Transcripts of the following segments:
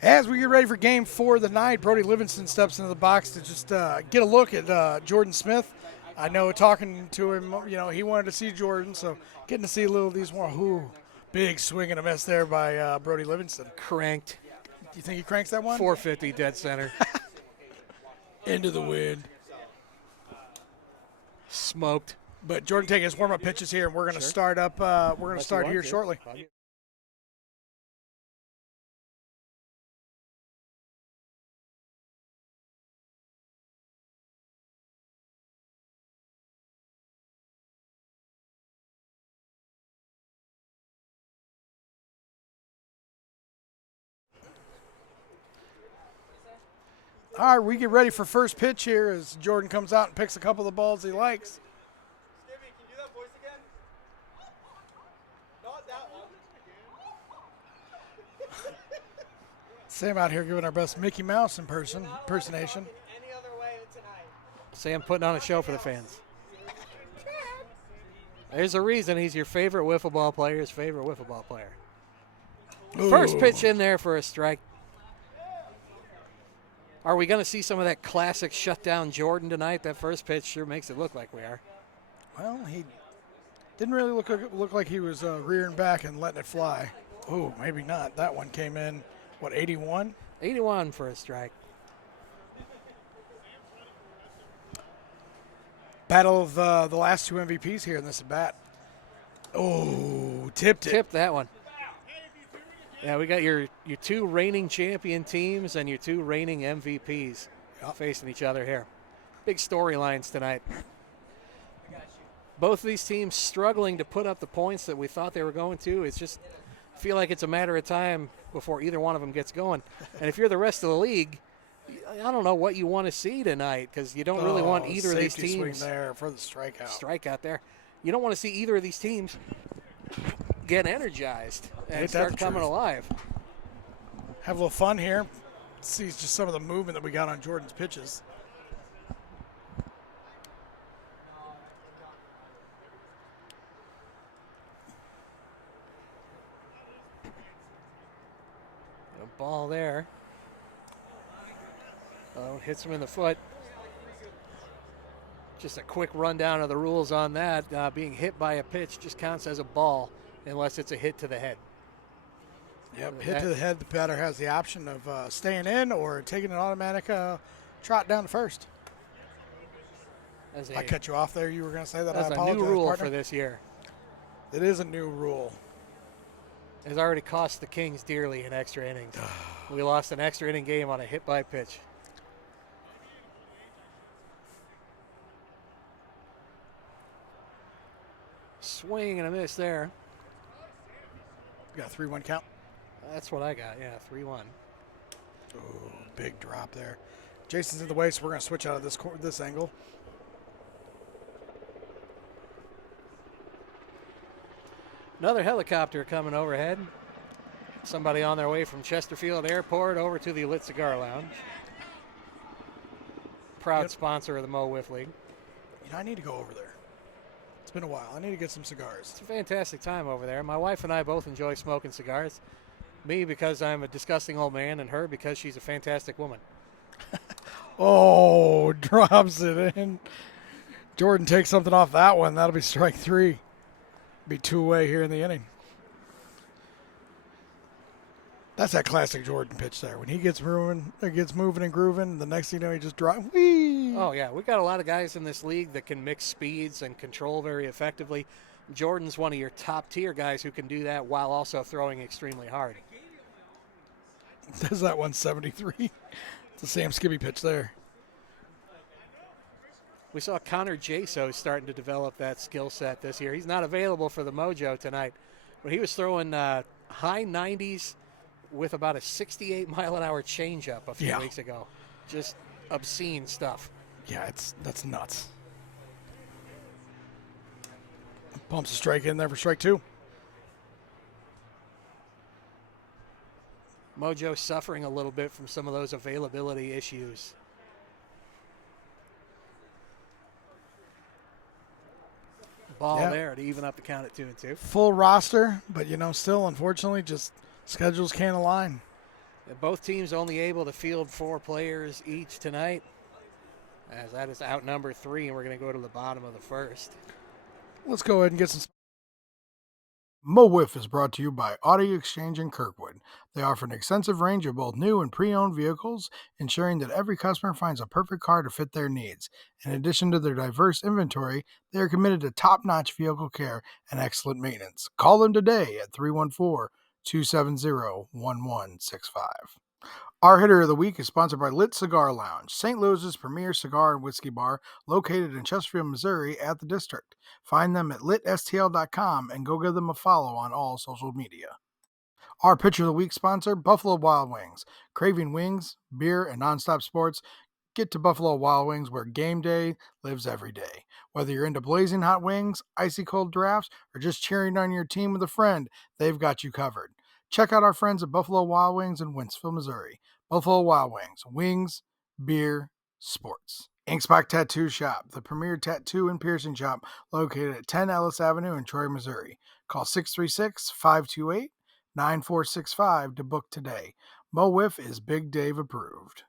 As we get ready for game 4 of the night, Brody Livingston steps into the box to just get a look at Jordan Smith. I know talking to him, he wanted to see Jordan, so getting to see a little of these more. Ooh, big swing and a miss there by Brody Livingston. Cranked. Do you think he cranks that one? 450 dead center. Into the wind. Smoked. But Jordan taking his warm-up pitches here, and we're going to start up. We're going to start here shortly. All right, we get ready for first pitch here as Jordan comes out and picks a couple of the balls he likes. Stevie, can you do that voice again? Not that one. Sam out here giving our best Mickey Mouse impersonation. Any other way tonight. Sam putting on a show for the fans. There's a reason he's your favorite wiffle ball player's favorite wiffle ball player. Ooh. First pitch in there for a strike. Are we going to see some of that classic shutdown Jordan tonight? That first pitch sure makes it look like we are. Well, he didn't really look like he was rearing back and letting it fly. Oh, maybe not. That one came in, 81? 81 for a strike. Battle of the last two MVPs here in this at bat. Oh, tipped it. Tipped that one. Yeah, we got your two reigning champion teams and your two reigning MVPs facing each other here. Big storylines tonight. Both of these teams struggling to put up the points that we thought they were going to. It's just feel like it's a matter of time before either one of them gets going. And if you're the rest of the league, I don't know what you want to see tonight because you don't really want either of these teams. Swing there for the strikeout. Strikeout there. You don't want to see either of these teams get energized and start coming alive. Have a little fun here. See just some of the movement that we got on Jordan's pitches. A ball there. Oh, hits him in the foot. Just a quick rundown of the rules on that. Being hit by a pitch just counts as a ball unless it's a hit to the head. Yep, hit to the head. The batter has the option of staying in or taking an automatic trot down to first. I cut you off there. You were going to say that. I apologize. That's a new rule partner. for this year. It is a new rule. It has already cost the Kings dearly in extra innings. We lost an extra inning game on a hit by pitch. Swing and a miss there. Got a 3-1 count. That's what I got, yeah, 3-1. Oh, big drop there. Jason's in the way, so we're going to switch out of this angle. Another helicopter coming overhead. Somebody on their way from Chesterfield Airport over to the Lit Cigar Lounge. Proud sponsor of the Mo WIFF League. I need to go over there. It's been a while. I need to get some cigars. It's a fantastic time over there. My wife and I both enjoy smoking cigars. Me because I'm a disgusting old man, and her because she's a fantastic woman. Oh, drops it in. Jordan takes something off that one. That'll be strike 3. Be 2-away here in the inning. That's that classic Jordan pitch there. When he gets moving and grooving, the next thing you know, he just drops. Whee! Oh, yeah. We got a lot of guys in this league that can mix speeds and control very effectively. Jordan's one of your top-tier guys who can do that while also throwing extremely hard. There's that 173. It's a Sam Skibby pitch there. We saw Connor Jaso starting to develop that skill set this year. He's not available for the Mojo tonight, but he was throwing high 90s with about a 68-mile-an-hour changeup a few weeks ago. Just obscene stuff. Yeah, that's nuts. Pumps a strike in there for strike 2. Mojo suffering a little bit from some of those availability issues. Ball there to even up the count at 2-2. Full roster, but still, unfortunately, just schedules can't align. Both teams only able to field 4 players each tonight, as that is outnumber 3, and we're going to go to the bottom of the first. Let's go ahead and get some. Mo WIFF is brought to you by Audi Exchange in Kirkwood. They offer an extensive range of both new and pre-owned vehicles, ensuring that every customer finds a perfect car to fit their needs. In addition to their diverse inventory, they are committed to top-notch vehicle care and excellent maintenance. Call them today at 314-270-1165. Our hitter of the week is sponsored by Lit Cigar Lounge, St. Louis's premier cigar and whiskey bar located in Chesterfield, Missouri at the District. Find them at litstl.com and go give them a follow on all social media. Our pitcher of the week sponsor, Buffalo Wild Wings. Craving wings, beer, and nonstop sports? Get to Buffalo Wild Wings where game day lives every day. Whether you're into blazing hot wings, icy cold drafts, or just cheering on your team with a friend, they've got you covered. Check out our friends at Buffalo Wild Wings in Wentzville, Missouri. Buffalo Wild Wings, wings, beer, sports. Inkspot Tattoo Shop, the premier tattoo and piercing shop located at 10 Ellis Avenue in Troy, Missouri. Call 636-528-9465 to book today. Mo WIFF is Big Dave approved.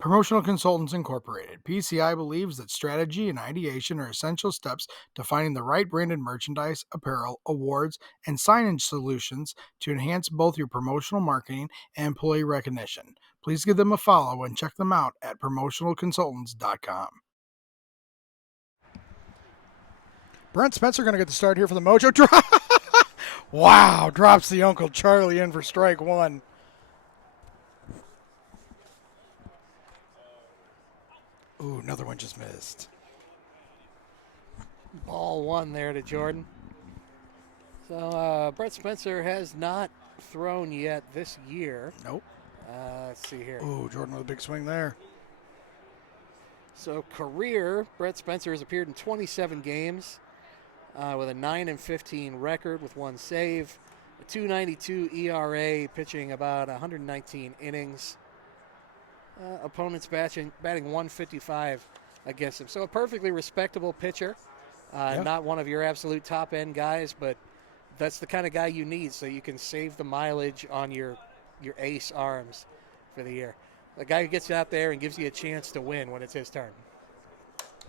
Promotional Consultants Incorporated. PCI believes that strategy and ideation are essential steps to finding the right branded merchandise, apparel, awards, and signage solutions to enhance both your promotional marketing and employee recognition. Please give them a follow and check them out at promotionalconsultants.com. Brent Spencer going to get the start here for the Mojo. Wow, drops the Uncle Charlie in for strike 1. Ooh, another one just missed. Ball 1 there to Jordan. So Brett Spencer has not thrown yet this year. Nope. Let's see here. Ooh, Jordan with a big swing there. So career, Brett Spencer has appeared in 27 games with a 9-15 record with 1 save, a 2.92 ERA, pitching about 119 innings. Opponents batting 155 against him. So a perfectly respectable pitcher. Not one of your absolute top-end guys, but that's the kind of guy you need so you can save the mileage on your ace arms for the year. The guy who gets out there and gives you a chance to win when it's his turn.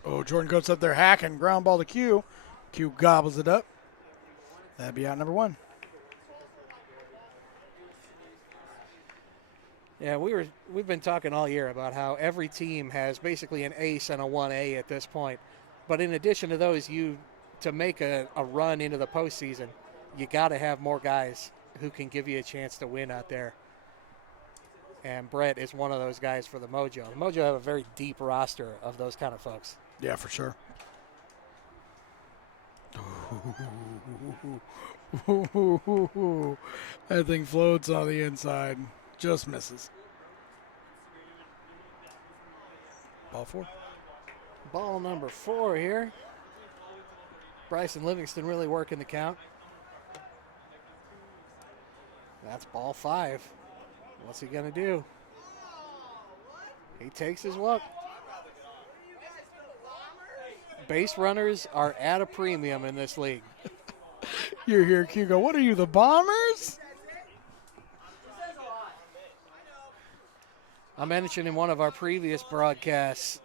Oh, Jordan goes up there hacking, ground ball to Q. Q gobbles it up. That'd be out number 1. Yeah, we've been talking all year about how every team has basically an ace and a 1A at this point. But in addition to those, to make a run into the postseason, you got to have more guys who can give you a chance to win out there. And Brett is one of those guys for the Mojo. The Mojo have a very deep roster of those kind of folks. Yeah, for sure. That thing floats on the inside. Just misses. Ball 4. Ball number 4 here. Bryson Livingston really working the count. That's ball 5. What's he going to do? He takes his walk. Base runners are at a premium in this league. You hear Q go, what are you, the Bombers? I mentioned in one of our previous broadcasts,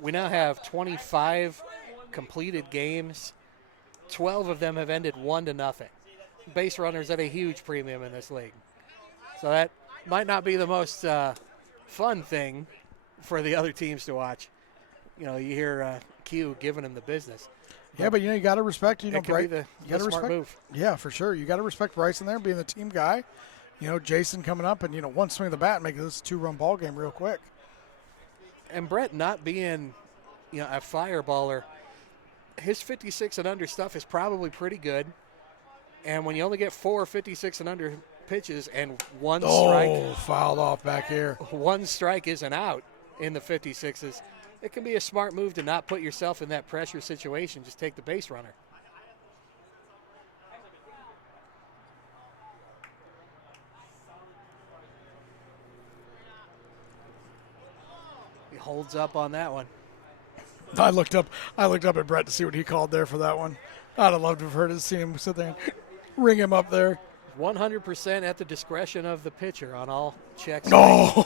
we now have 25 completed games. 12 of them have ended 1-0. Base runners at a huge premium in this league. So that might not be the most fun thing for the other teams to watch. You know, you hear Q giving him the business. Yeah, but you got to respect, it can be the smart move. Yeah, for sure. You got to respect Bryson there being the team guy. Jason coming up and, one swing of the bat and making this a 2-run ball game real quick. And Brett not being, a fireballer, his 56 and under stuff is probably pretty good. And when you only get 4 56 and under pitches and 1 strike. Oh, fouled off back here. 1 strike isn't out in the 56s. It can be a smart move to not put yourself in that pressure situation. Just take the base runner. He holds up on that one. I looked up at Brett to see what he called there for that one. I'd have loved to have seen him sit there and ring him up there. 100% at the discretion of the pitcher on all checks. No.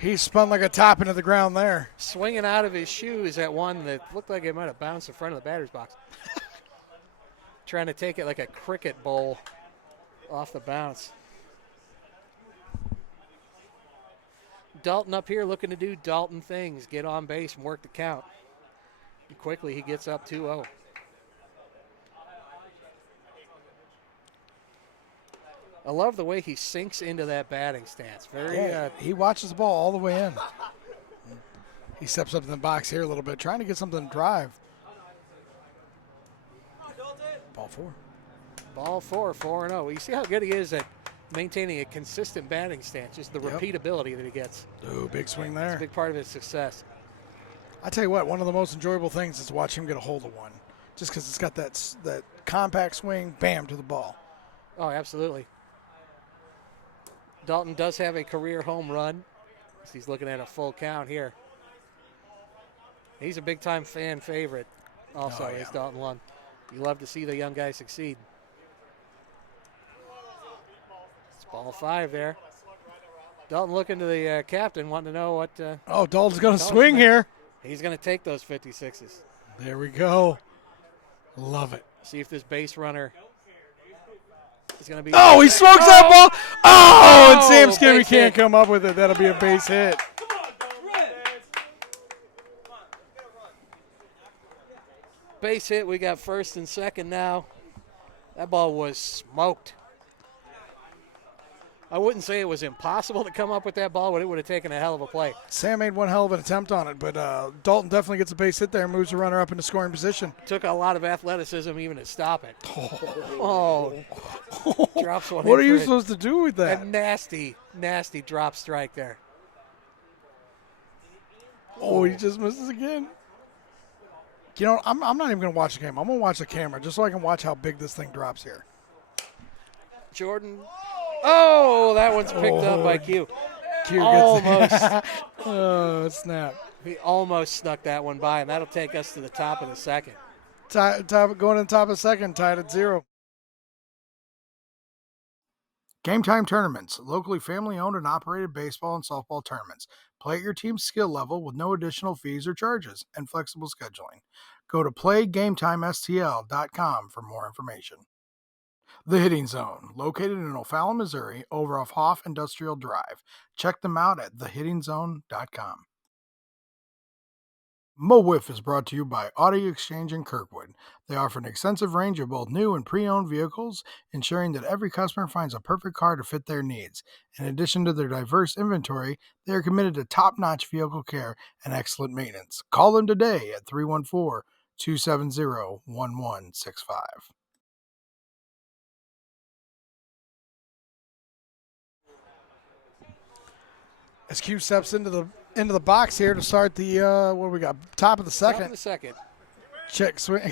He spun like a top into the ground there. Swinging out of his shoes at one that looked like it might have bounced in front of the batter's box. Trying to take it like a cricket bowl off the bounce. Dalton up here looking to do Dalton things, get on base and work the count. And quickly he gets up 2-0. I love the way he sinks into that batting stance. He watches the ball all the way in. He steps up in the box here a little bit, trying to get something to drive. Ball 4. Ball 4, 4-0. You see how good he is at maintaining a consistent batting stance, just the repeatability that he gets. Ooh, big swing there. It's a big part of his success. I tell you what, one of the most enjoyable things is to watch him get a hold of one, just because it's got that compact swing, bam, to the ball. Oh, absolutely. Dalton does have a career home run. He's looking at a full count here. He's a big-time fan favorite also, is Dalton Lund. You love to see the young guy succeed. It's ball 5 there. Dalton looking to the captain, wanting to know what... Dalton's going to swing here. He's going to take those 56s. There we go. Love it. See if this base runner is going to be... Oh, he smokes that ball. Oh, and Sam Skibby can't come up with it. That'll be a base hit. Base hit, we got first and second now. That ball was smoked. I wouldn't say it was impossible to come up with that ball, but it would have taken a hell of a play. Sam made one hell of an attempt on it, but Dalton definitely gets a base hit there and moves the runner up into scoring position. Took a lot of athleticism even to stop it. Oh. Drops one. What are you supposed to do with that? A nasty, nasty drop strike there. Oh, he just misses again. You know, I'm not even going to watch the game. I'm going to watch the camera just so I can watch how big this thing drops here. Jordan. Oh, that one's picked up by Q. Q almost. Gets oh, snap. He almost snuck that one by, and that'll take us to the top of the second. Going to the top of the second, tied at 0. Gametime Tournaments, locally family-owned and operated baseball and softball tournaments. Play at your team's skill level with no additional fees or charges and flexible scheduling. Go to playgametimestl.com for more information. The Hitting Zone, located in O'Fallon, Missouri, over off Hoff Industrial Drive. Check them out at thehittingzone.com. Mo WIFF is brought to you by Audi Exchange in Kirkwood. They offer an extensive range of both new and pre-owned vehicles, ensuring that every customer finds a perfect car to fit their needs. In addition to their diverse inventory, they are committed to top-notch vehicle care and excellent maintenance. Call them today at 314-270-1165. As Q steps into the box here to start the what do we got? Top of the second. Top of the second. Check swing.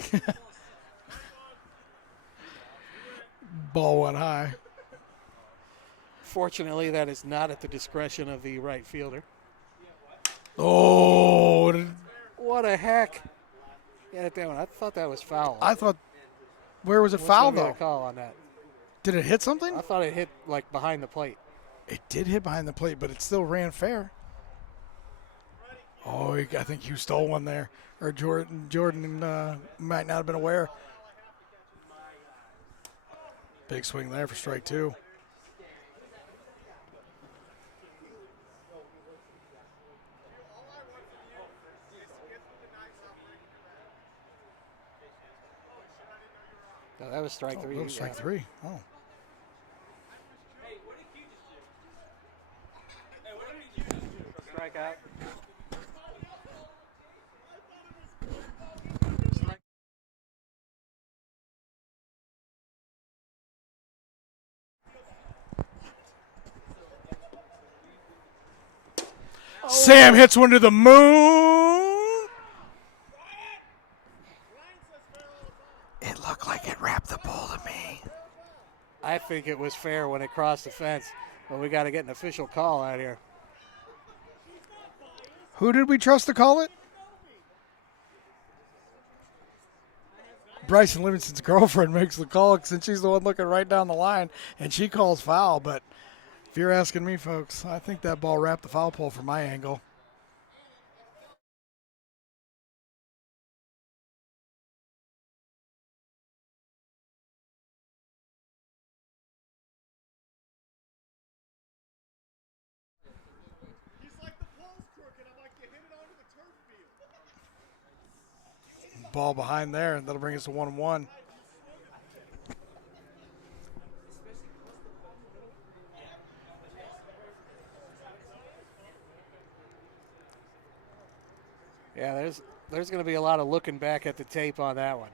Ball went high. Fortunately, that is not at the discretion of the right fielder. Oh. What a heck. Yeah, that one. I thought that was foul. I thought, where was it foul though? What's the call on that? Did it hit something? I thought it hit like behind the plate. It did hit behind the plate, but it still ran fair. Oh, I think you stole one there. Or Jordan might not have been aware. Big swing there for strike 2. No, that was strike 3. That was strike 3. Oh. Strike out. Sam hits one to the moon. It looked like it wrapped the ball to me. I think it was fair when it crossed the fence, but we got to get an official call out here. Who did we trust to call it? Bryson Livingston's girlfriend makes the call since she's the one looking right down the line, and she calls foul. But if you're asking me, folks, I think that ball wrapped the foul pole from my angle. Ball behind there, and that'll bring us to 1-1. Yeah, there's going to be a lot of looking back at the tape on that one.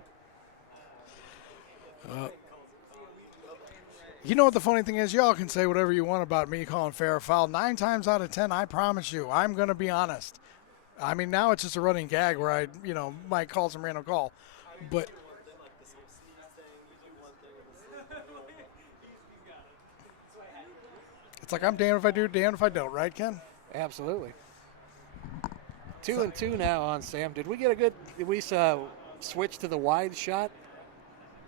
You know what the funny thing is? Y'all can say whatever you want about me calling fair or foul. 9 times out of 10, I promise you, I'm going to be honest. I mean, now it's just a running gag where I, might call some random call. But it's like I'm damned if I do, damned if I don't, right, Ken? Absolutely. 2-2 now on Sam. Did we switch to the wide shot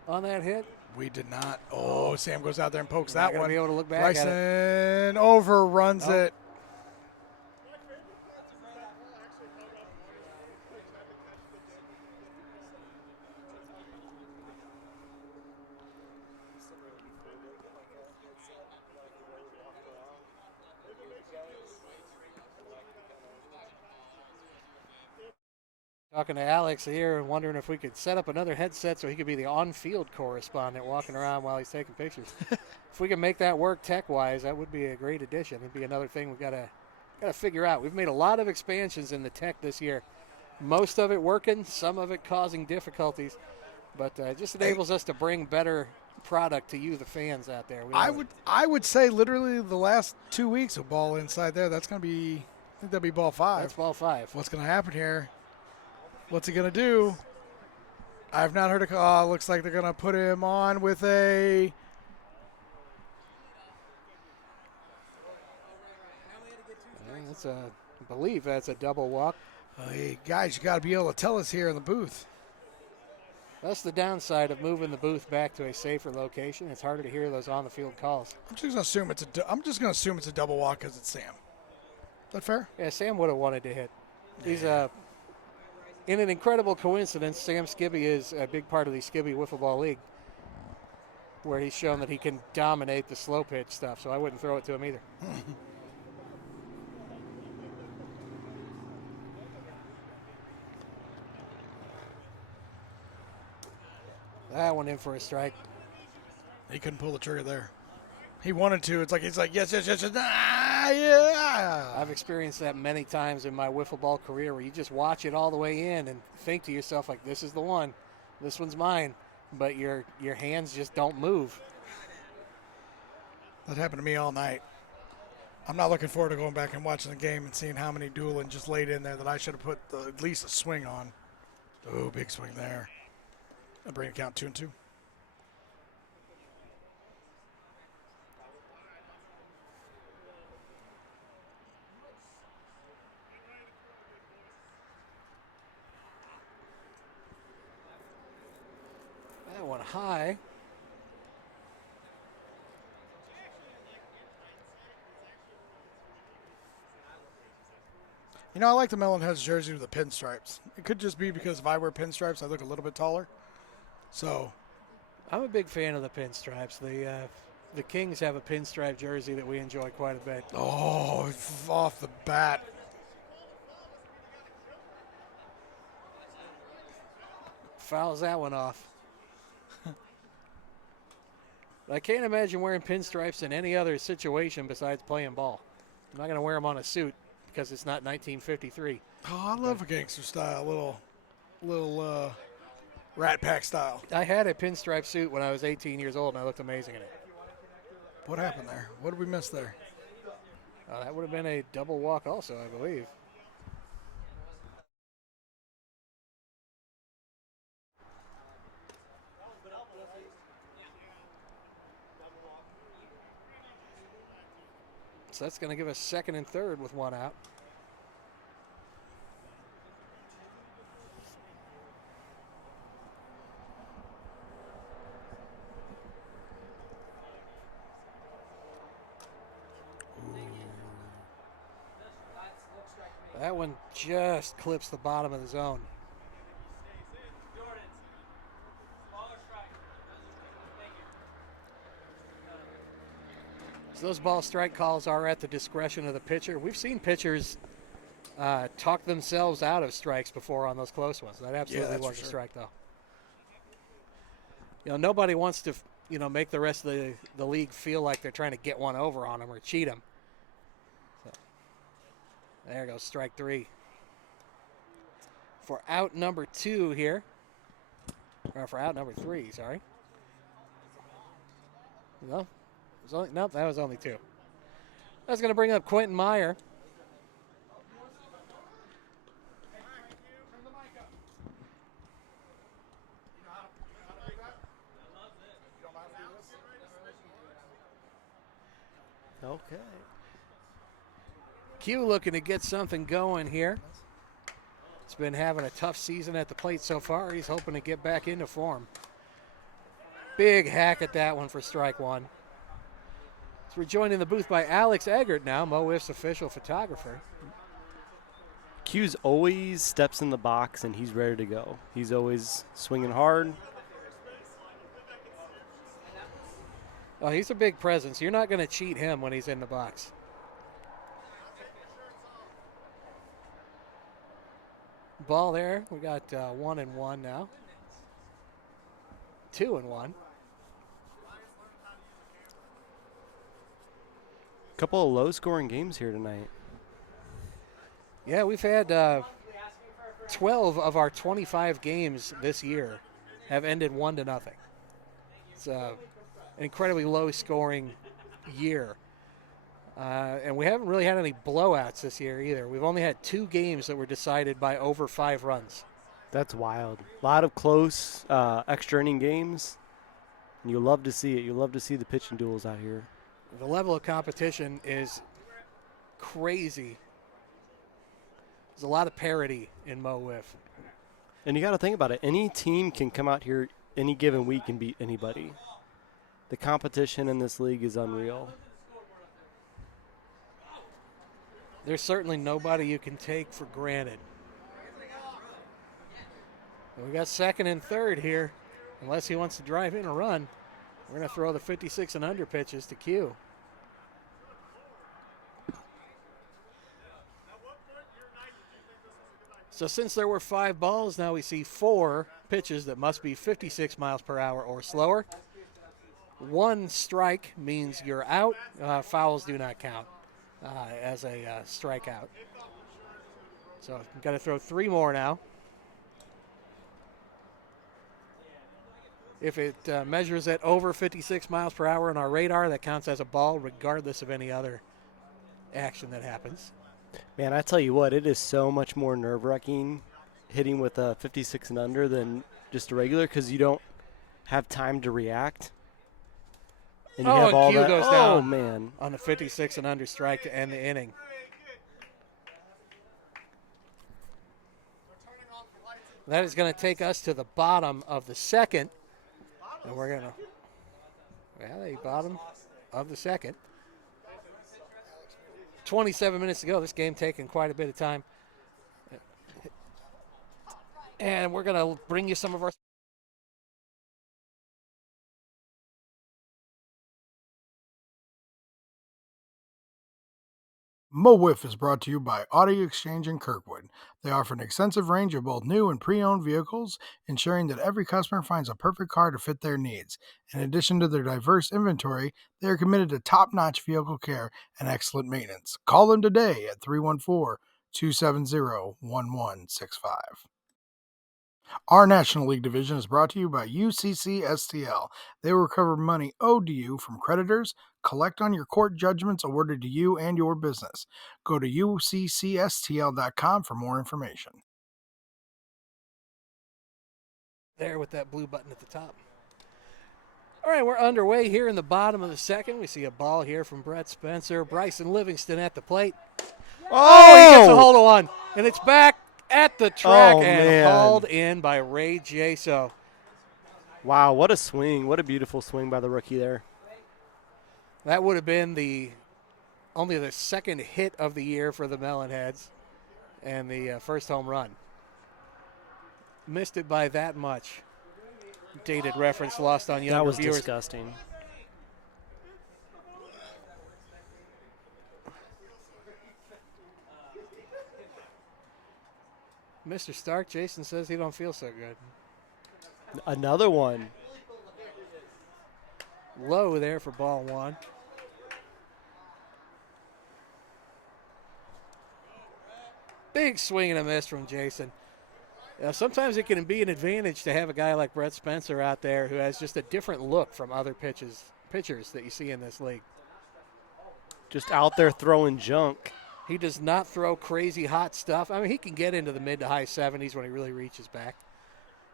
on that hit? We did not. Oh, Sam goes out there and pokes Not that gonna one. be able to look back Bryson at it. overruns it. Talking to Alex here and wondering if we could set up another headset so he could be the on-field correspondent walking around while he's taking pictures. If we can make that work tech-wise, that would be a great addition. It'd be another thing we've got to figure out. We've made a lot of expansions in the tech this year. Most of it working, some of it causing difficulties, but it just enables us to bring better product to you, the fans out there. I would say literally the last 2 weeks of ball inside there. That's going to be, I think that'd be ball 5. That's ball 5. What's going to happen here? What's he going to do? I've not heard a call. Looks like they're going to put him on with a. I believe that's a double walk. Hey, guys, you got to be able to tell us here in the booth. That's the downside of moving the booth back to a safer location. It's harder to hear those on-the-field calls. I'm just going to assume it's a double walk because it's Sam. Is that fair? Yeah, Sam would have wanted to hit. He's in an incredible coincidence, Sam Skibby is a big part of the Skibby Wiffle Ball League, where he's shown that he can dominate the slow pitch stuff, so I wouldn't throw it to him either. That one in for a strike. He couldn't pull the trigger there. He wanted to. It's like he's like, yes, yeah. I've experienced that many times in my wiffle ball career where you just watch it all the way in and think to yourself, like, this is the one. This one's mine. But your hands just don't move. That happened to me all night. I'm not looking forward to going back and watching the game and seeing how many Doolin just laid in there that I should have put at least a swing on. Oh, big swing there. I'll bring it count 2-2. That one high. You know, I like the Melonheads jersey with the pinstripes. It could just be because if I wear pinstripes, I look a little bit taller. So, I'm a big fan of the pinstripes. The Kings have a pinstripe jersey that we enjoy quite a bit. oh, off the bat. Fouls that one off. I can't imagine wearing pinstripes in any other situation besides playing ball. I'm not going to wear them on a suit because it's not 1953. Oh, I love a gangster style, little Rat Pack style. I had a pinstripe suit when I was 18 years old, and I looked amazing in it. What happened there? What did we miss there? That would have been a double walk also, I believe. So that's going to give us second and third with one out. one just clips the bottom of the zone. So those ball strike calls are at the discretion of the pitcher. We've seen pitchers talk themselves out of strikes before on those close ones. That absolutely was a strike, though. Nobody wants to, make the rest of the league feel like they're trying to get one over on them or cheat them. So, there goes strike 3. For out number 2 here. Or for out number 3, sorry. No, nope, that was only 2. That's going to bring up Quentin Meyer. Okay. Q looking to get something going here. He's been having a tough season at the plate so far. He's hoping to get back into form. Big hack at that one for strike 1. So we're joined in the booth by Alex Eggert now, Mo Wiff's official photographer. Q's always steps in the box and he's ready to go. He's always swinging hard. Oh, he's a big presence. You're not going to cheat him when he's in the box. Ball there. We got 1-1 now. 2-1. Couple of low-scoring games here tonight. Yeah, we've had 12 of our 25 games this year have ended 1-0. It's an incredibly low-scoring year. And we haven't really had any blowouts this year either. We've only had 2 games that were decided by over 5 runs. That's wild. A lot of close extra inning games. And you love to see it. You love to see the pitching duels out here. The level of competition is crazy. There's a lot of parity in Mo Wiff. And you got to think about it. Any team can come out here any given week and beat anybody. The competition in this league is unreal. There's certainly nobody you can take for granted. We got second and third here. Unless he wants to drive in a run, we're going to throw the 56 and under pitches to Q. So since there were 5 balls, now we see 4 pitches that must be 56 miles per hour or slower. 1 strike means you're out. Fouls do not count as a strikeout. So we've got to throw 3 more now. If it measures at over 56 miles per hour on our radar, that counts as a ball regardless of any other action that happens. Man, I tell you what, it is so much more nerve-wracking hitting with a 56 and under than just a regular because you don't have time to react. And you have all Q that. goes Oh, down man. on the 56 and under strike to end the inning. That is going to take us to the bottom of the second. And we're going to, the bottom of the second. 27 minutes to go. This game taking quite a bit of time. And we're going to bring you some of our... Mo Wiff is brought to you by Audi Exchange in Kirkwood. They offer an extensive range of both new and pre-owned vehicles, ensuring that every customer finds a perfect car to fit their needs. In addition to their diverse inventory, they are committed to top-notch vehicle care and excellent maintenance. Call them today at 314-270-1165. Our National League division is brought to you by UCC STL. They will recover money owed to you from creditors, collect on your court judgments awarded to you and your business. Go to uccstl.com for more information. There with that blue button at the top. All right, we're underway here in the bottom of the second. We see a ball here from Brett Spencer. Bryson Livingston at the plate. Oh, he gets a hold of one, and it's back at the track and hauled in by Ray Jaso. Wow, what a swing. What a beautiful swing by the rookie there. That would have been only the second hit of the year for the Melonheads. and the first home run. Missed it by that much. Dated reference lost on younger That was viewers. disgusting. Mr. Stark, Jason says he don't feel so good. Another one. Low there for ball one. Big swing and a miss from Jason. Sometimes it can be an advantage to have a guy like Brett Spencer out there who has just a different look from other pitchers that you see in this league. Just out there throwing junk. He does not throw crazy hot stuff. I mean, he can get into the mid to high 70s when he really reaches back.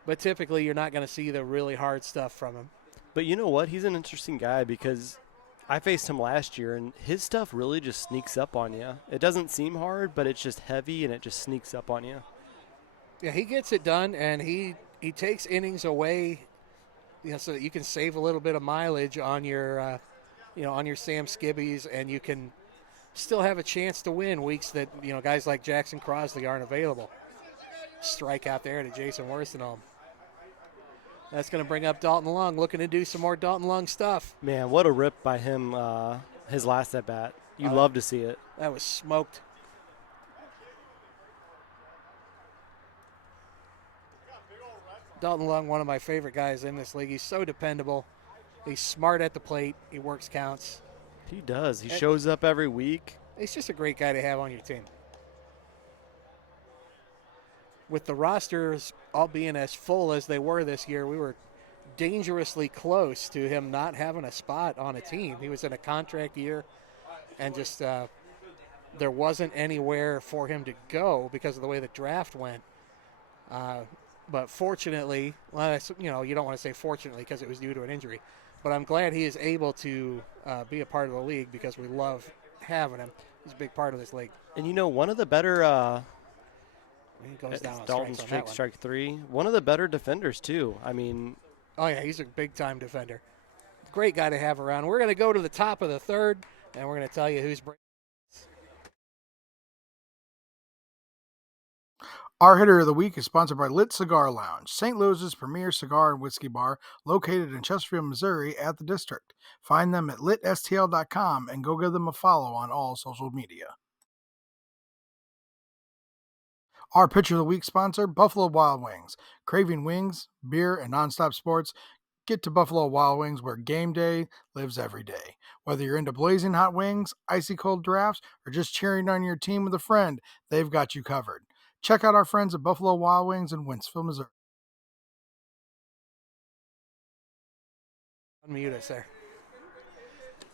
But typically, you're not going to see the really hard stuff from him. But you know what? He's an interesting guy because I faced him last year, and his stuff really just sneaks up on you. It doesn't seem hard, but it's just heavy, and it just sneaks up on you. Yeah, he gets it done, and he takes innings away, so that you can save a little bit of mileage on your, on your Sam Skibbies, and you can still have a chance to win weeks that, guys like Jackson Crosley aren't available. Strike out there to Jason Worstenholm. That's going to bring up Dalton Lung, looking to do some more Dalton Lung stuff. Man, what a rip by him, his last at-bat. You love to see it. That was smoked. Dalton Lung, one of my favorite guys in this league. He's so dependable. He's smart at the plate. He works counts. He does. He shows up every week. He's just a great guy to have on your team. With the rosters all being as full as they were this year, we were dangerously close to him not having a spot on a team. He was in a contract year, and just there wasn't anywhere for him to go because of the way the draft went. But fortunately, well, you don't want to say fortunately because it was due to an injury, but I'm glad he is able to be a part of the league because we love having him. He's a big part of this league. And one of the better he goes down on Dalton's strikes on that one. strike three. One of the better defenders, too. I mean, oh, yeah, he's a big-time defender. Great guy to have around. We're going to go to the top of the third, and we're going to tell you who's breaking. Our hitter of the week is sponsored by Lit Cigar Lounge, St. Louis's premier cigar and whiskey bar located in Chesterfield, Missouri at the District. Find them at litstl.com and go give them a follow on all social media. Our pitcher of the week sponsor, Buffalo Wild Wings. Craving wings, beer, and nonstop sports? Get to Buffalo Wild Wings where game day lives every day. Whether you're into blazing hot wings, icy cold drafts, or just cheering on your team with a friend, they've got you covered. Check out our friends at Buffalo Wild Wings in Wentzville, Missouri. Unmute us there.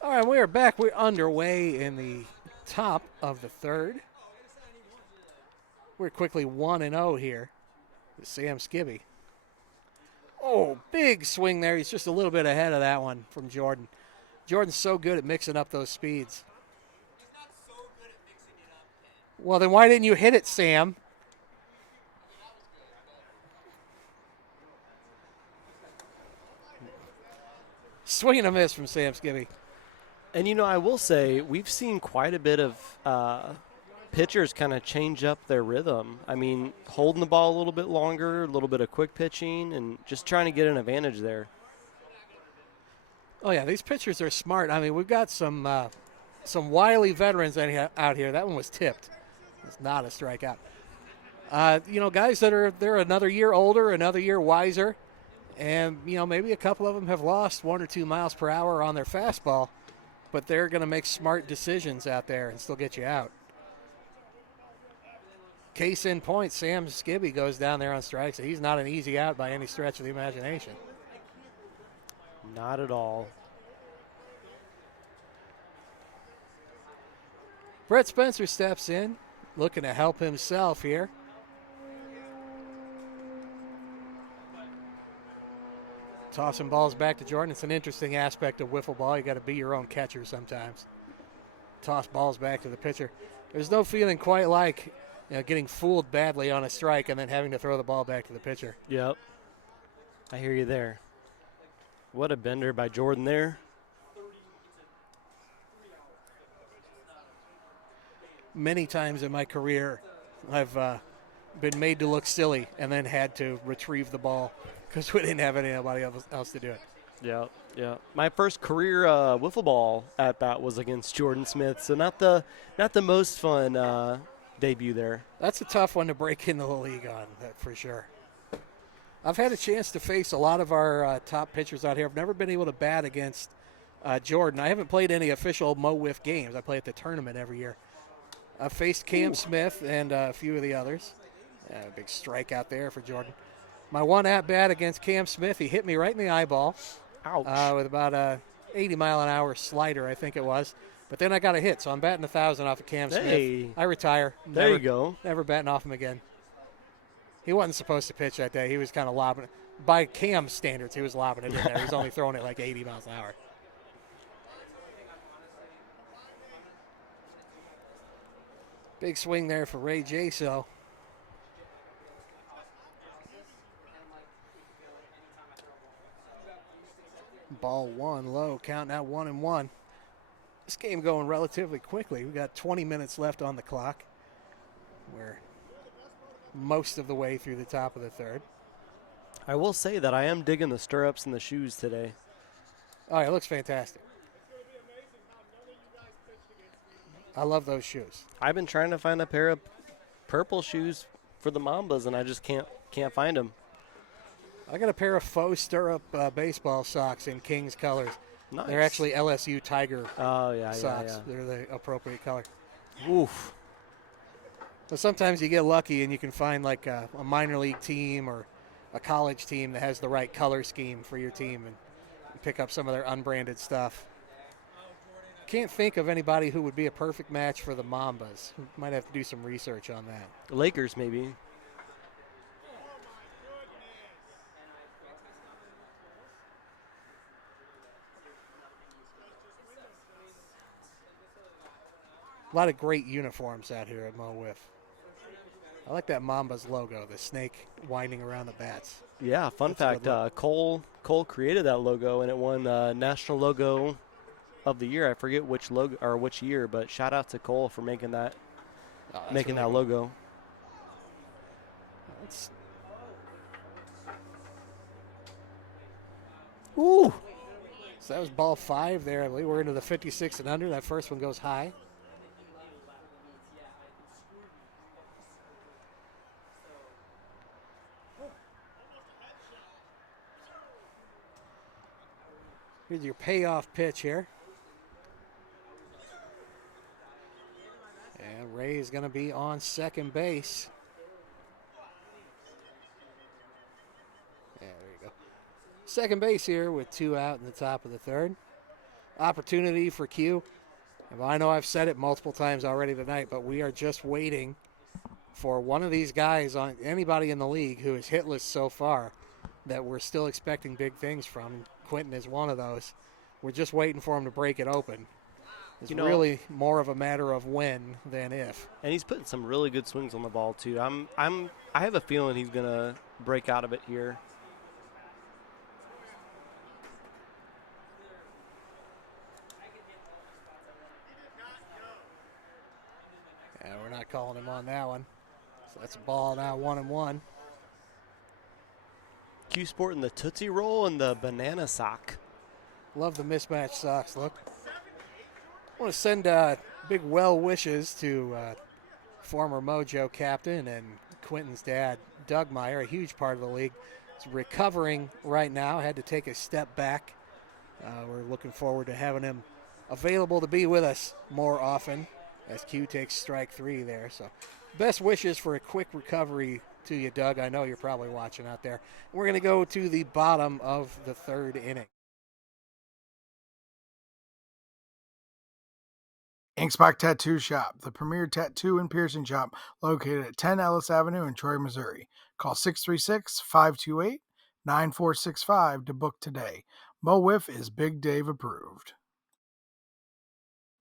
All right, we are back. We're underway in the top of the third. We're quickly 1-0 here with Sam Skibby. Oh, big swing there. He's just a little bit ahead of that one from Jordan. Jordan's so good at mixing up those speeds. Well, then why didn't you hit it, Sam? Swing and a miss from Sam Skibby. and I will say we've seen quite a bit of pitchers kind of change up their rhythm. I mean, holding the ball a little bit longer, a little bit of quick pitching, and just trying to get an advantage there. Oh, yeah, these pitchers are smart. I mean, we've got some wily veterans out here. That one was tipped. It's not a strikeout. Guys they're another year older, another year wiser, and, maybe a couple of them have lost 1 or 2 miles per hour on their fastball, but they're going to make smart decisions out there and still get you out. Case in point, Sam Skibby goes down there on strikes. He's not an easy out by any stretch of the imagination. Not at all. Brett Spencer steps in, looking to help himself here. Tossing balls back to Jordan. It's an interesting aspect of wiffle ball. You got to be your own catcher sometimes. Toss balls back to the pitcher. There's no feeling quite like getting fooled badly on a strike and then having to throw the ball back to the pitcher. Yep. I hear you there. What a bender by Jordan there. Many times in my career, I've been made to look silly and then had to retrieve the ball because we didn't have anybody else to do it. Yeah, yeah. My first career wiffle ball at bat was against Jordan Smith, so not the most fun debut there. That's a tough one to break into the league on, that for sure. I've had a chance to face a lot of our top pitchers out here. I've never been able to bat against Jordan. I haven't played any official Mo Wiff games. I play at the tournament every year. I've faced Cam Smith and a few of the others. A big strikeout there for Jordan. My one at-bat against Cam Smith, he hit me right in the eyeball. Ouch. With about a 80-mile-an-hour slider, I think it was. But then I got a hit, so I'm batting 1,000 off of Cam Hey. Smith. I retire. There you go. Never batting off him again. He wasn't supposed to pitch that day. He was kind of lobbing it. By Cam's standards, he was lobbing it in there. He was only throwing it like 80 miles an hour. Big swing there for Ray Jaso. Ball one low, counting out 1-1. This game going relatively quickly. We got 20 minutes left on the clock. We're most of the way through the top of the third. I will say that I am digging the stirrups and the shoes today. Oh, it looks fantastic. I love those shoes. I've been trying to find a pair of purple shoes for the Mambas, and I just can't find them. I got a pair of faux stirrup baseball socks in King's colors. Nice. They're actually LSU Tiger socks. Yeah. They're the appropriate color. Oof. So sometimes you get lucky and you can find like a minor league team or a college team that has the right color scheme for your team and pick up some of their unbranded stuff. Can't think of anybody who would be a perfect match for the Mambas. Might have to do some research on that. Lakers, maybe. A lot of great uniforms out here at Mo Wiff. I like that Mamba's logo, the snake winding around the bats. Yeah, fun fact, Cole created that logo, and it won National Logo of the Year. I forget which logo or which year, but shout out to Cole for making that Really that cool. logo. Ooh! So that was ball 5 there. I believe we're into the 56 and under. That first one goes high. Here's your payoff pitch here. And Ray is going to be on second base. Yeah, there you go. Second base here with 2 out in the top of the third. Opportunity for Q. And I know I've said it multiple times already tonight, but we are just waiting for one of these guys, on anybody in the league who is hitless so far, that we're still expecting big things from. Quentin is one of those. We're just waiting for him to break it open. It's really more of a matter of when than if. And he's putting some really good swings on the ball too. I have a feeling he's gonna break out of it here. Yeah, we're not calling him on that one. So that's a ball now, 1-1. Q sporting the Tootsie Roll and the banana sock. Love the mismatched socks look. I want to send big well wishes to former Mojo captain and Quentin's dad, Doug Meyer, a huge part of the league. He's recovering right now, had to take a step back. We're looking forward to having him available to be with us more often as Q takes strike 3 there. So best wishes for a quick recovery to you, Doug. I know you're probably watching out there. We're going to go to the bottom of the third inning. Inkspot Tattoo Shop, the premier tattoo and piercing shop located at 10 Ellis Avenue in Troy, Missouri. Call 636-528-9465 to book today. Mo Wiff is Big Dave approved.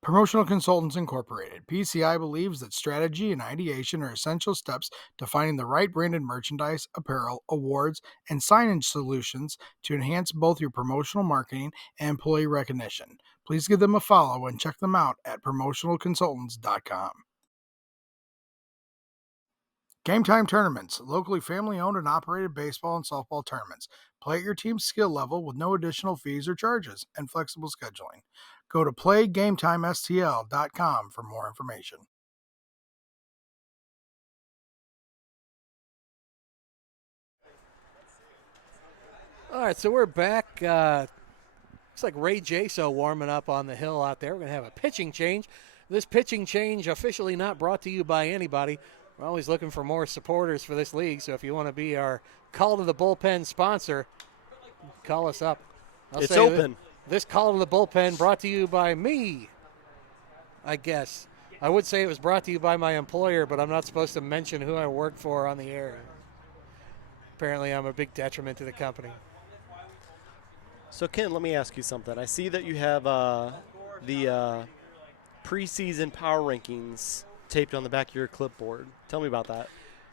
Promotional Consultants Incorporated. PCI believes that strategy and ideation are essential steps to finding the right branded merchandise, apparel, awards, and signage solutions to enhance both your promotional marketing and employee recognition. Please give them a follow and check them out at promotionalconsultants.com. Gametime Tournaments, locally family-owned and operated baseball and softball tournaments. Play at your team's skill level with no additional fees or charges and flexible scheduling. Go to playgametimestl.com for more information. All right, so we're back. Looks like Ray Jaso warming up on the hill out there. We're going to have a pitching change. This pitching change officially not brought to you by anybody. We're always looking for more supporters for this league, so if you want to be our Call to the Bullpen sponsor, call us up. It's open. This Call to the Bullpen brought to you by me, I guess. I would say it was brought to you by my employer, but I'm not supposed to mention who I work for on the air. Apparently, I'm a big detriment to the company. So, Ken, let me ask you something. I see that you have the preseason power rankings taped on the back of your clipboard. Tell me about that.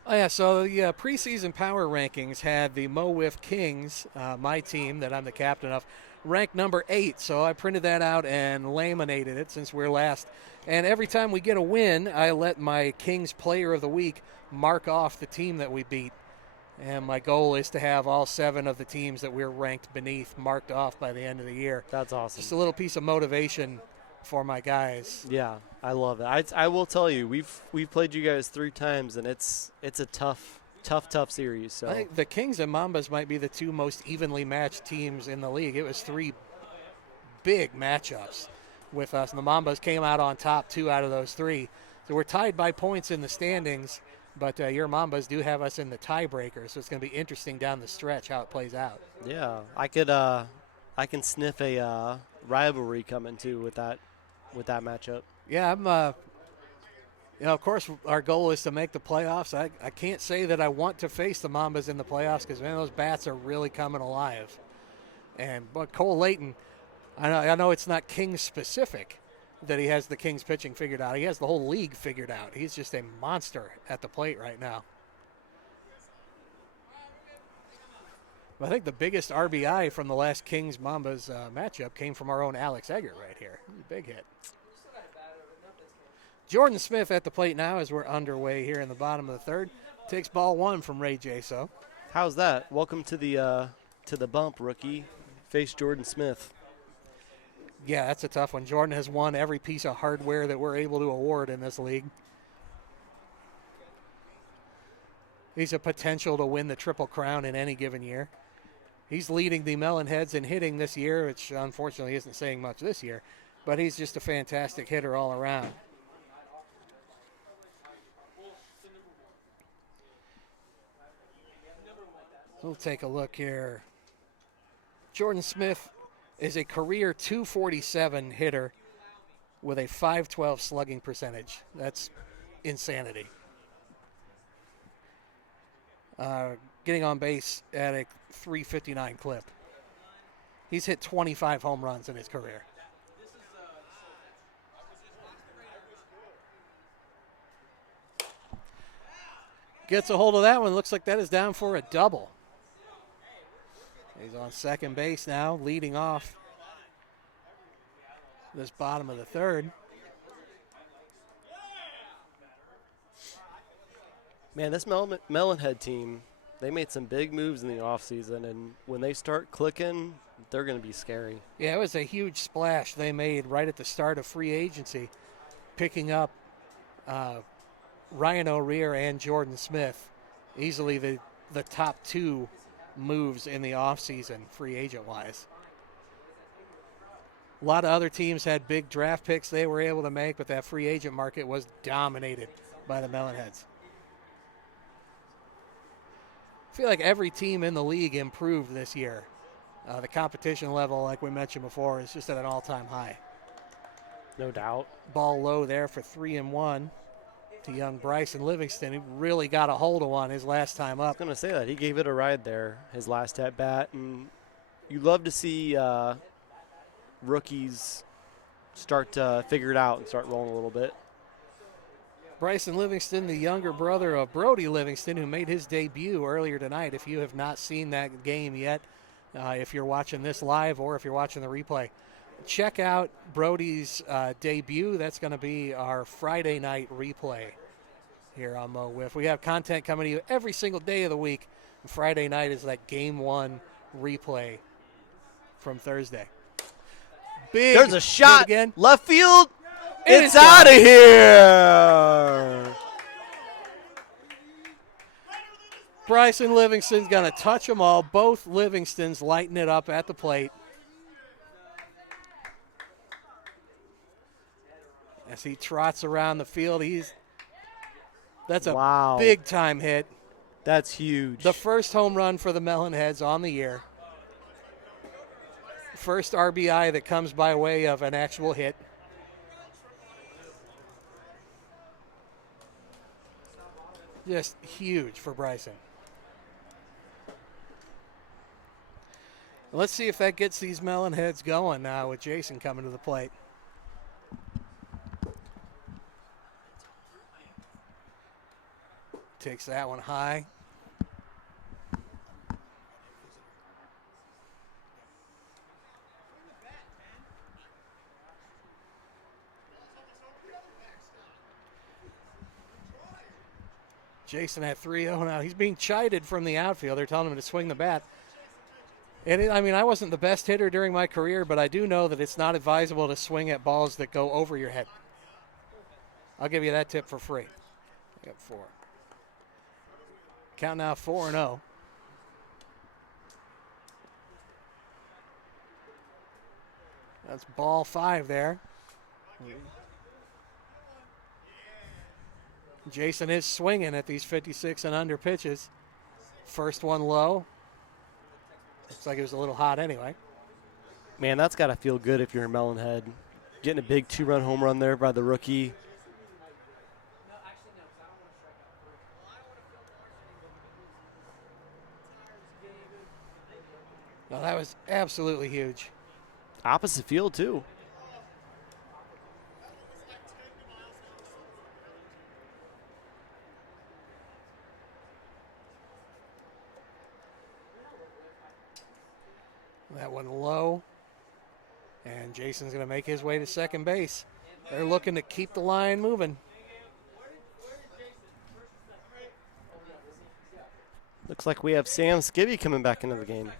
Oh, yeah, so the preseason power rankings had the Mo WIFF Kings, my team that I'm the captain of, ranked number 8. So I printed that out and laminated it since we're last. And every time we get a win, I let my Kings Player of the Week mark off the team that we beat. And my goal is to have all 7 of the teams that we're ranked beneath marked off by the end of the year. That's awesome. Just a little piece of motivation for my guys. Yeah, I love it. I will tell you, we've played you guys 3 times, and it's a tough series. So I think the Kings and Mambas might be the 2 most evenly matched teams in the league. It was 3 big matchups with us, and the Mambas came out on top 2 out of those 3. So we're tied by points in the standings, but your Mambas do have us in the tiebreaker, so it's going to be interesting down the stretch how it plays out. Yeah, I can sniff a rivalry coming too with that matchup. Yeah, I'm. Of course, our goal is to make the playoffs. I can't say that I want to face the Mambas in the playoffs because, man, those bats are really coming alive. But Cole Layton, I know it's not Kings specific that he has the Kings pitching figured out. He has the whole league figured out. He's just a monster at the plate right now. I think the biggest RBI from the last Kings-Mambas matchup came from our own Alex Eggert right here. Big hit. Jordan Smith at the plate now as we're underway here in the bottom of the 3rd. Takes ball 1 from Ray Jaso. How's that? Welcome to the bump, rookie. Face Jordan Smith. Yeah, that's a tough one. Jordan has won every piece of hardware that we're able to award in this league. He's a potential to win the Triple Crown in any given year. He's leading the Melonheads in hitting this year, which unfortunately isn't saying much this year, but he's just a fantastic hitter all around. We'll take a look here. Jordan Smith is a career 247 hitter with a 512 slugging percentage. That's insanity. Getting on base at a 359 clip. He's hit 25 home runs in his career. Gets a hold of that one. Looks like that is down for a double. He's on second base now, leading off this bottom of the 3rd. Man, this Melonhead team, they made some big moves in the offseason, and when they start clicking, they're going to be scary. Yeah, it was a huge splash they made right at the start of free agency, picking up Ryan O'Rear and Jordan Smith, easily the top 2 moves in the offseason, free agent-wise. A lot of other teams had big draft picks they were able to make, but that free agent market was dominated by the Melonheads. I feel like every team in the league improved this year. The competition level, like we mentioned before, is just at an all-time high. No doubt. Ball low there for 3-1 to young Bryson Livingston, who really got a hold of one his last time up. I was going to say that. He gave it a ride there, his last at-bat, and you love to see rookies start to figure it out and start rolling a little bit. Bryson Livingston, the younger brother of Brody Livingston, who made his debut earlier tonight. If you have not seen that game yet, if you're watching this live or if you're watching the replay, check out Brody's debut. That's going to be our Friday night replay. here on Mo Wiff. We have content coming to you every single day of the week. And Friday night is that Game 1 replay from Thursday. Big There's a shot again. left field. It It's is out of gone. here. Bryson Livingston's going to touch them all. Both Livingstons lighting it up at the plate. As he trots around the field, that's a Wow. big-time hit. That's huge. The first home run for the Melonheads on the year. First RBI that comes by way of an actual hit. Just huge for Bryson. Let's see if that gets these Melonheads going now with Jason coming to the plate. Takes that one high. Jason at 3-0 now. He's being chided from the outfield. They're telling him to swing the bat. And I wasn't the best hitter during my career, but I do know that it's not advisable to swing at balls that go over your head. I'll give you that tip for free. I got 4. Count now 4-0. That's ball 5 there. Jason is swinging at these 56 and under pitches. First one low. Looks like it was a little hot anyway. Man, that's got to feel good if you're a Melonhead. Getting a big 2-run home run there by the rookie. No, that was absolutely huge. Opposite field, too. That one low. And Jason's going to make his way to second base. They're looking to keep the line moving. Looks like we have Sam Skibby coming back into the game.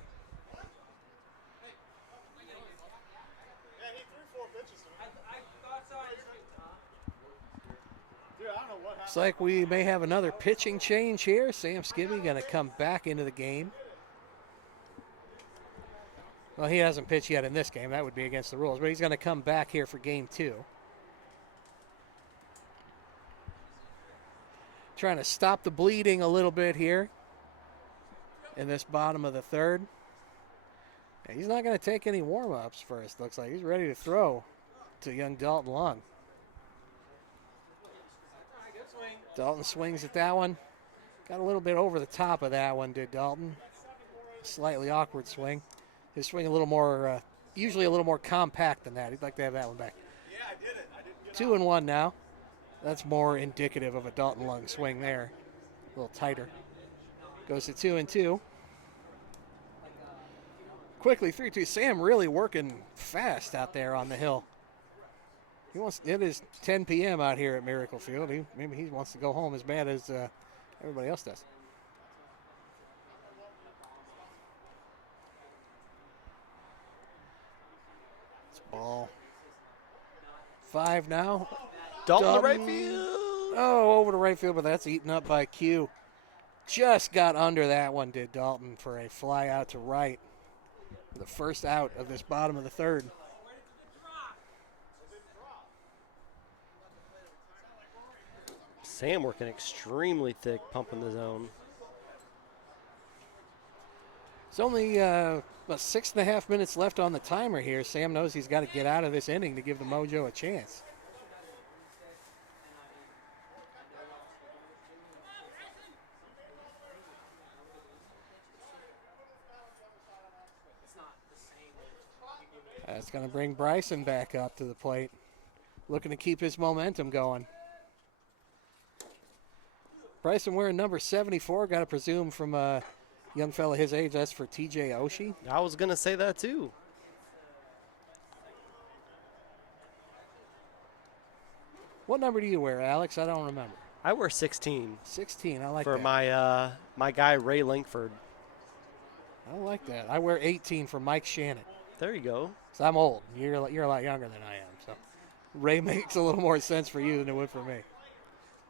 Looks like we may have another pitching change here. Sam Skibby going to come back into the game. Well, he hasn't pitched yet in this game. That would be against the rules. But he's going to come back here for game 2. Trying to stop the bleeding a little bit here in this bottom of the third. And he's not going to take any warm-ups first. Looks like he's ready to throw to young Dalton Long. Dalton swings at that one. Got a little bit over the top of that one, did Dalton. Slightly awkward swing. His swing a little more, usually a little more compact than that. He'd like to have that one back. Yeah, I did it. 2-1 now. That's more indicative of a Dalton Long swing there. A little tighter. Goes to 2-2. Quickly 3-2. Sam really working fast out there on the hill. It is 10 p.m. out here at Miracle Field. Maybe he wants to go home as bad as everybody else does. It's ball 5 now. Dalton to right field. Oh, over to right field, but that's eaten up by Q. Just got under that one, did Dalton, for a fly out to right. The first out of this bottom of the third. Sam working extremely thick, pumping the zone. It's only about 6.5 minutes left on the timer here. Sam knows he's got to get out of this inning to give the Mojo a chance. That's going to bring Bryson back up to the plate. Looking to keep his momentum going. Bryson wearing number 74. Got to presume from a young fella his age, that's for TJ Oshie. I was going to say that too. What number do you wear, Alex? I don't remember. I wear 16. 16, I like for that. my guy Ray Langford. I like that. I wear 18 for Mike Shannon. There you go. So I'm old. You're a lot younger than I am. So Ray makes a little more sense for you than it would for me.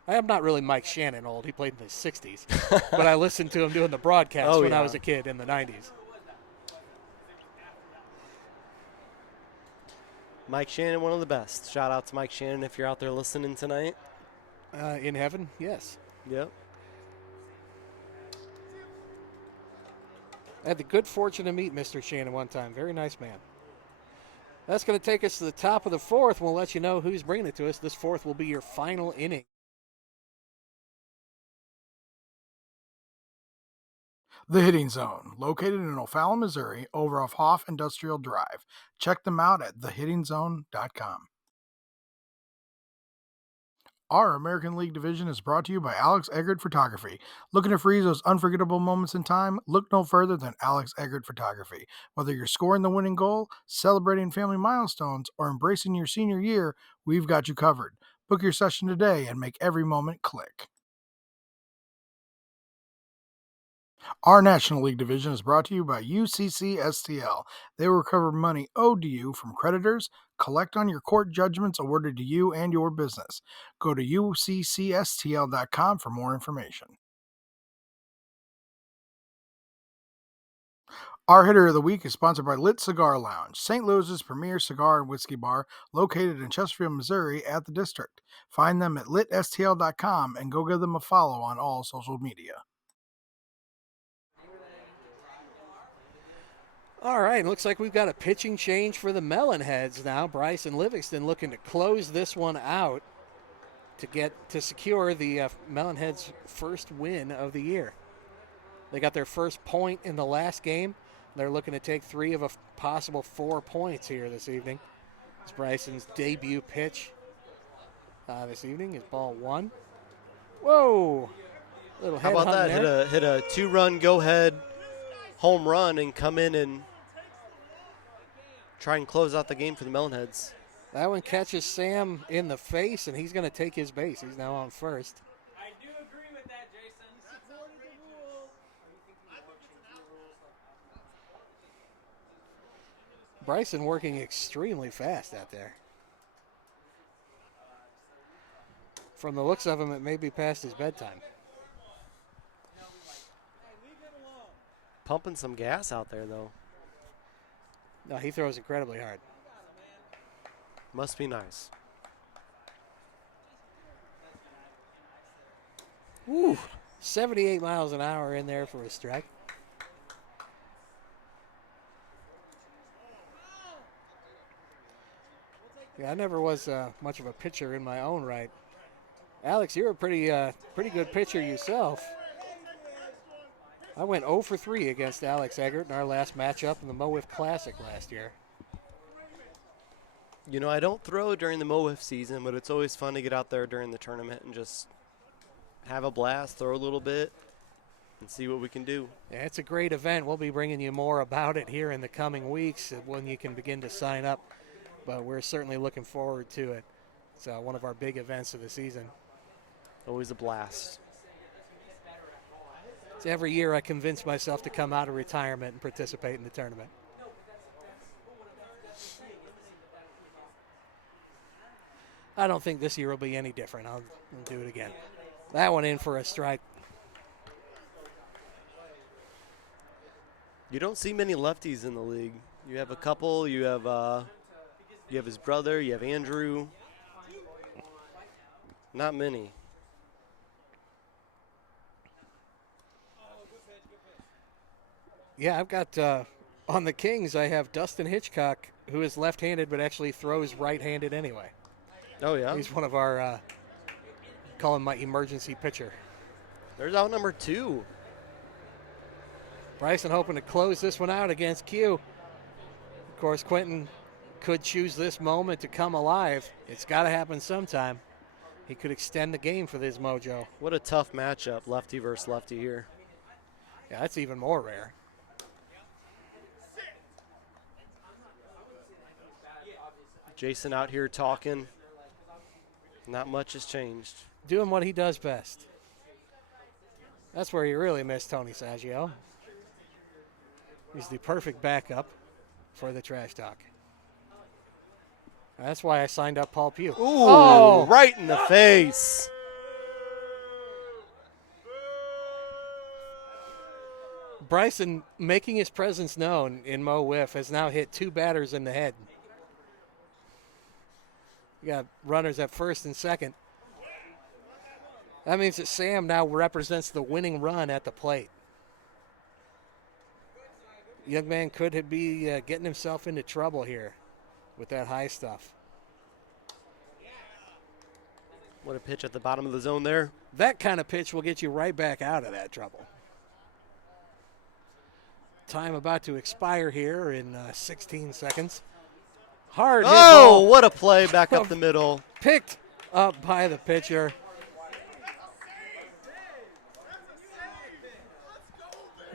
I am not really Mike Shannon old. He played in the 60s. But I listened to him doing the broadcast when I was a kid in the 90s. Mike Shannon, one of the best. Shout out to Mike Shannon if you're out there listening tonight. In heaven, yes. Yep. I had the good fortune to meet Mr. Shannon one time. Very nice man. That's going to take us to the top of the fourth. We'll let you know who's bringing it to us. This fourth will be your final inning. The Hitting Zone, located in O'Fallon, Missouri, over off Hoff Industrial Drive. Check them out at thehittingzone.com. Our American League division is brought to you by Alex Eggert Photography. Looking to freeze those unforgettable moments in time? Look no further than Alex Eggert Photography. Whether you're scoring the winning goal, celebrating family milestones, or embracing your senior year, we've got you covered. Book your session today and make every moment click. Our National League division is brought to you by UCC STL. They will recover money owed to you from creditors, collect on your court judgments awarded to you and your business. Go to uccstl.com for more information. Our hitter of the week is sponsored by Lit Cigar Lounge, St. Louis's premier cigar and whiskey bar located in Chesterfield, Missouri at the district. Find them at litstl.com and go give them a follow on all social media. All right, looks like we've got a pitching change for the Melonheads now. Bryson Livingston looking to close this one out to secure the Melonheads' first win of the year. They got their first point in the last game. They're looking to take 3 of a possible 4 points here this evening. It's Bryson's debut pitch this evening is ball 1. Whoa! Little head How about that? there. Hit a 2-run go-ahead home run and come in and try and close out the game for the Melonheads. That one catches Sam in the face, and he's going to take his base. He's now on first. I do agree with that, Jason. Bryson working extremely fast out there. From the looks of him, it may be past his bedtime. Pumping some gas out there, though. No, he throws incredibly hard. Must be nice. Woo! 78 miles an hour in there for a strike. Yeah, I never was much of a pitcher in my own right. Alex, you're a pretty good pitcher yourself. I went 0 for 3 against Alex Eggert in our last matchup in the MO WIFF Classic last year. You know, I don't throw during the Mo WIFF season, but it's always fun to get out there during the tournament and just have a blast, throw a little bit, and see what we can do. Yeah, it's a great event. We'll be bringing you more about it here in the coming weeks when you can begin to sign up. But we're certainly looking forward to it. It's one of our big events of the season. Always a blast. It's every year I convince myself to come out of retirement and participate in the tournament. I don't think this year will be any different. I'll do it again. That one in for a strike. You don't see many lefties in the league. You have a couple. You have his brother. You have Andrew. Not many. Yeah, I've got on the Kings, I have Dustin Hitchcock, who is left-handed but actually throws right-handed anyway. Oh, yeah? He's one of our, call him my emergency pitcher. There's out number 2. Bryson hoping to close this one out against Q. Of course, Quentin could choose this moment to come alive. It's got to happen sometime. He could extend the game for this Mojo. What a tough matchup, lefty versus lefty here. Yeah, that's even more rare. Jason out here talking. Not much has changed. doing what he does best. That's where you really miss Tony Saggio. He's the perfect backup for the trash talk. That's why I signed up Paul Pugh. Ooh, right in the face. Bryson, making his presence known in Mo Wiff, has now hit 2 batters in the head. You got runners at first and second. That means that Sam now represents the winning run at the plate. Young man could be getting himself into trouble here with that high stuff. What a pitch at the bottom of the zone there. That kind of pitch will get you right back out of that trouble. Time about to expire here in 16 seconds. Hard hit Oh, ball. what a play back up the middle. Picked up by the pitcher.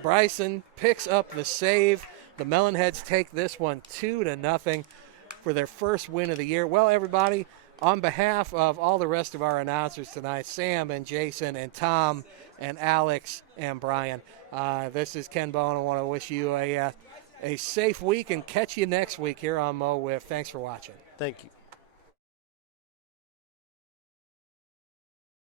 Bryson picks up the save. The Melonheads take this one 2-0 for their first win of the year. Well, everybody, on behalf of all the rest of our announcers tonight, Sam and Jason and Tom and Alex and Brian, this is Ken Bone. I want to wish you a safe week and catch you next week here on Mo Wiff. Thanks for watching. Thank you.